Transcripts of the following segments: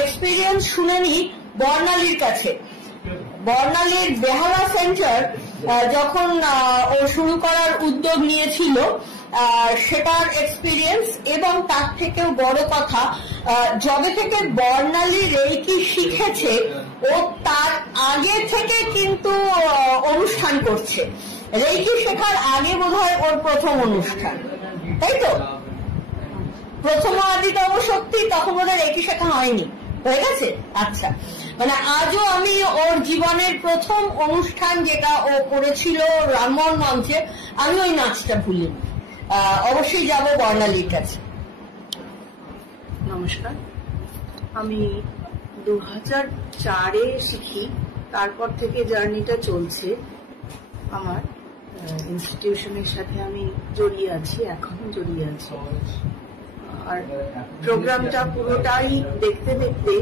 Experience শুনে নি বর্ণালীর কাছে। বর্ণালীর বেহালা সেন্টার যখন ও শুরু করার উদ্যোগ নিয়েছিল সেটার এক্সপিরিয়েন্স, এবং তার থেকেও বড় কথা যবে থেকে বর্ণালী রেইকি শিখেছে ও তার আগে থেকে কিন্তু অনুষ্ঠান করছে। রেইকি শেখার আগে বোধহয় ওর প্রথম অনুষ্ঠান, তাই তো? প্রথম আদিতম শক্তি তখন বোধহয় রেইকি শেখা হয়নি, হয়ে গেছে? আচ্ছা, মানে আজও আমি ওর জীবনের প্রথম অনুষ্ঠান যেটা ও করেছিল রামমোহন মঞ্চে, আমি ওই নাচটা ভুলিনি। অবশ্যই যাব বর্ণালীর কাছে। নমস্কার, আমি 2004-এ শিখি, তারপর থেকে জার্নিটা চলছে। আমার ইনস্টিটিউশনের সাথে আমি জড়িয়ে আছি, এখনো জড়িয়ে আছি। আর প্রোগ্রামটা পুরোটাই দেখতে দেখতে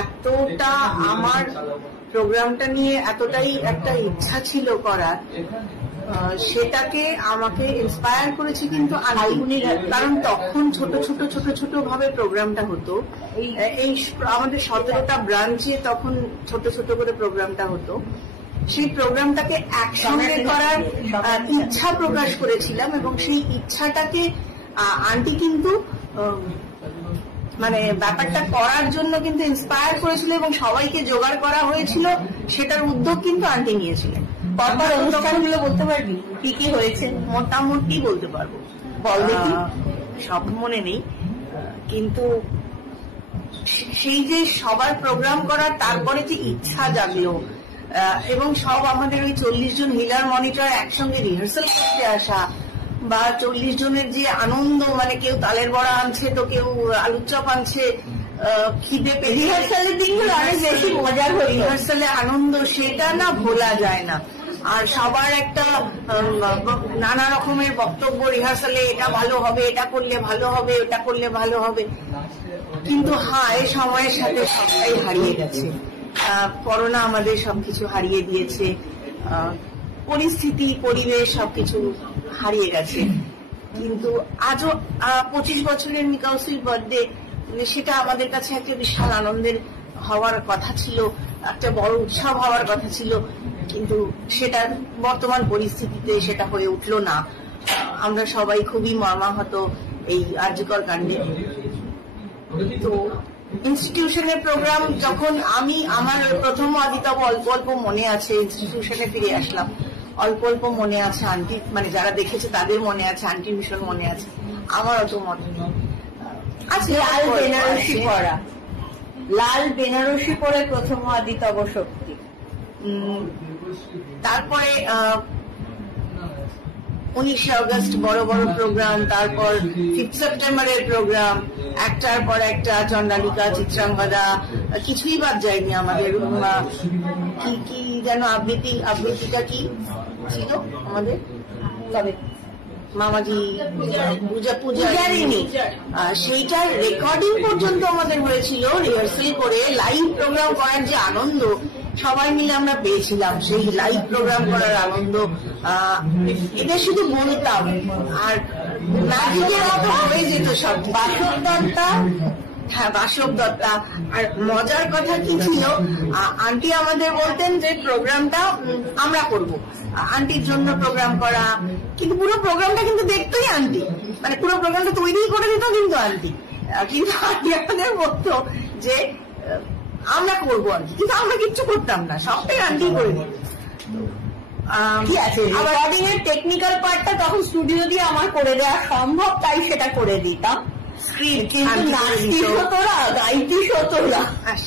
এতটা আমার প্রোগ্রামটা নিয়ে এতটাই একটা ইচ্ছা ছিল করার, সেটাকে আমাকে ইন্সপায়ার করেছে কিন্তু আলগুনির, কারণ তখন ছোট ছোট ছোট ছোট ভাবে প্রোগ্রামটা হতো। এই আমাদের 17টা ব্রাঞ্চে তখন ছোট ছোট করে প্রোগ্রামটা হতো। সেই প্রোগ্রামটাকে একসঙ্গে করার ইচ্ছা প্রকাশ করেছিলাম, এবং সেই ইচ্ছাটাকে আন্টি কিন্তু মানে ব্যাপারটা করার জন্য কিন্তু ইন্সপায়ার করেছিল, এবং সবাইকে জোগাড় করা হয়েছিল, সেটার উদ্যোগ কিন্তু আন্টি নিয়েছিলেন। পরপর অনুষ্ঠানগুলো বলতে পারবি কি কি হয়েছে? মোটামুটি বলতে পারবো, সব মনে নেই, কিন্তু সেই যে সবার প্রোগ্রাম করার তারপরে যে ইচ্ছা জাগলো, এবং সব আমাদের ওই 40 জন হিলার মনিটর একসঙ্গে রিহার্সাল করতে আসা, বা 40 জনের যে আনন্দ, মানে কেউ তালের বড়া আনছে তো কেউ আলুর চপ আনছে, খিদে পেয়ে রিহার্সালের দিনগুলো অনেক বেশি মজার হতো। রিহার্সালে আনন্দ সেটা না ভোলা যায় না। আর সবার একটা নানা রকমের বক্তব্য রিহার্সালে, এটা ভালো হবে, এটা করলে ভালো হবে, ওটা করলে ভালো হবে, কিন্তু হ্যাঁ, এই সময়ের সাথে সবটাই হারিয়ে গেছে। করোনা আমাদের সবকিছু হারিয়ে দিয়েছে, পরিস্থিতি পরিবেশ সবকিছু হারিয়ে গেছে। কিন্তু আজও 25 বছরের মিকাউসির বার্থডে, সেটা আমাদের কাছে একটা বিশাল আনন্দের হওয়ার কথা ছিল, একটা বড় উৎসব হওয়ার কথা ছিল, কিন্তু সেটা বর্তমান পরিস্থিতিতে সেটা হয়ে উঠলো না। আমরা সবাই খুবই মর্মাহত এই আর্যকর কাণ্ডে। তো ইনস্টিটিউশনের প্রোগ্রাম যখন আমার প্রথম আদিতম অল্প অল্প মনে আছে, ইনস্টিটিউশনে ফিরে আসলাম, অল্প অল্প মনে আছে। আন্টি মানে যারা দেখেছে তাদের মনে আছে, আন্টির ভীষণ মনে আছে, আমার অত মনে নেই। আচ্ছা, লাল বেনারসি পরা, লাল বেনারসি পরে প্রথম আদিতম শক্তি, তারপরে 19শে আগস্ট বড় বড় প্রোগ্রাম, তারপর 5 সেপ্টেম্বরের প্রোগ্রাম, একটার পর একটা, চন্ডালিকা, চিত্রাঙ্গদা, কিছুই বাদ যায়নি আমাদের। কি যেন আবৃত্তিটা কি ছিল আমাদের, তবে মামাজি পূজারিনী, সেইটার রেকর্ডিং পর্যন্ত আমাদের হয়েছিল। রিহার্সাল করে লাইভ প্রোগ্রাম করার যে আনন্দ সবাই মিলে আমরা পেয়েছিলাম, সেই লাইভ প্রোগ্রাম করার আনন্দ, এটা শুধু বলতাম আর ম্যাজিকের মতো হয়ে যেত সব। বাসব দত্তা, হ্যাঁ বাসব দত্তা। আর মজার কথা কি ছিল, আন্টি আমাদের বলতেন যে প্রোগ্রামটা আমরা করব, আন্টির জন্য প্রোগ্রাম করা, কিন্তু পুরো প্রোগ্রামটা কিন্তু দেখতোই আন্টি, মানে পুরো প্রোগ্রামটা তৈরি করে দিত কিন্তু আন্টি। কিন্তু আন্টি আমাদের বলতো যে আমরা করবো আর কি, কিন্তু আমরা কিচ্ছু করতাম না, সবটাই আন্টি করে দিত। ঠিক আছে, রেকর্ডিং এর টেকনিক্যাল পার্টটা তখন স্টুডিও দিয়ে আমার করে দেওয়া সম্ভব, তাই সেটা করে দিতাম।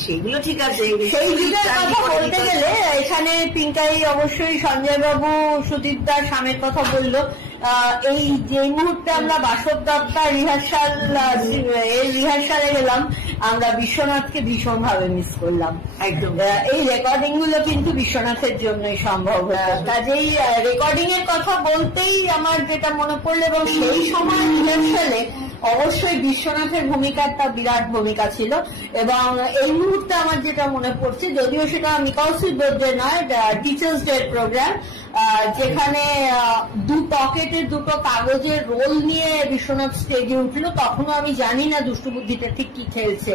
সেগুলো ঠিক আছে। সেই যুগের কথা বলতে গেলে এখানে পিঙ্কাই অবশ্যই সঞ্জয় বাবু, সুদীপ দাস স্বামীর কথা বললো। এই যে মুহূর্তে আমরা বাসব দত্তা রিহার্সালে গেলাম, আমরা বিশ্বনাথকে ভীষণ ভাবে মিস করলাম। একদম, এই রেকর্ডিং গুলো কিন্তু বিশ্বনাথের জন্যই সম্ভব হতো। কাজেই রেকর্ডিং এর কথা বলতেই আমার যেটা মনে পড়লো, এবং সেই সময় রিহার্সালে অবশ্যই বিশ্বনাথের ভূমিকা একটা বিরাট ভূমিকা ছিল। এবং এই মুহূর্তে আমার যেটা মনে পড়ছে, যদিও সেটা মিকাউসির বার্থডে নয়, টিচার্স ডে প্রোগ্রাম, যেখানে দু পকেটে দুটো কাগজের রোল নিয়ে বিশ্বনাথ স্টেজে উঠলো। তখনও আমি জানি না দুষ্টু বুদ্ধিটা ঠিক কি খেলছে,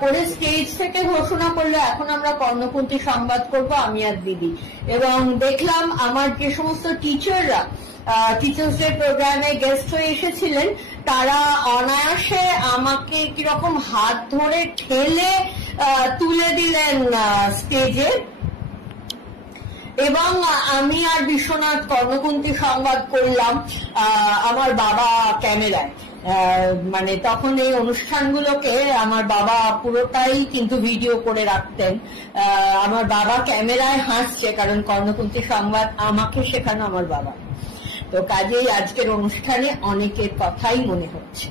পরে স্টেজ থেকে ঘোষণা করলো এখন আমরা কর্ণকুন্তী সংবাদ করব আমি আর দিদি। এবং দেখলাম আমার যে সমস্ত টিচাররা টিচার্স ডে প্রোগ্রামে গেস্ট হয়ে এসেছিলেন তারা অনায়াসে আমাকে কিরকম হাত ধরে ঠেলে তুলে দিলেন স্টেজে, এবং আমি আর বিশ্বনাথ কর্ণকুন্তী সংবাদ করলাম আমার বাবা ক্যামেরায়। মানে তখন এই অনুষ্ঠানগুলোকে আমার বাবা পুরোটাই কিন্তু ভিডিও করে রাখতেন। আমার বাবা ক্যামেরায় হাসছে, কারণ কর্ণকুন্তী সংবাদ আমাকে শেখানো আমার বাবা। তো কাজেই আজকের অনুষ্ঠানে অনেকের কথাই মনে হচ্ছে।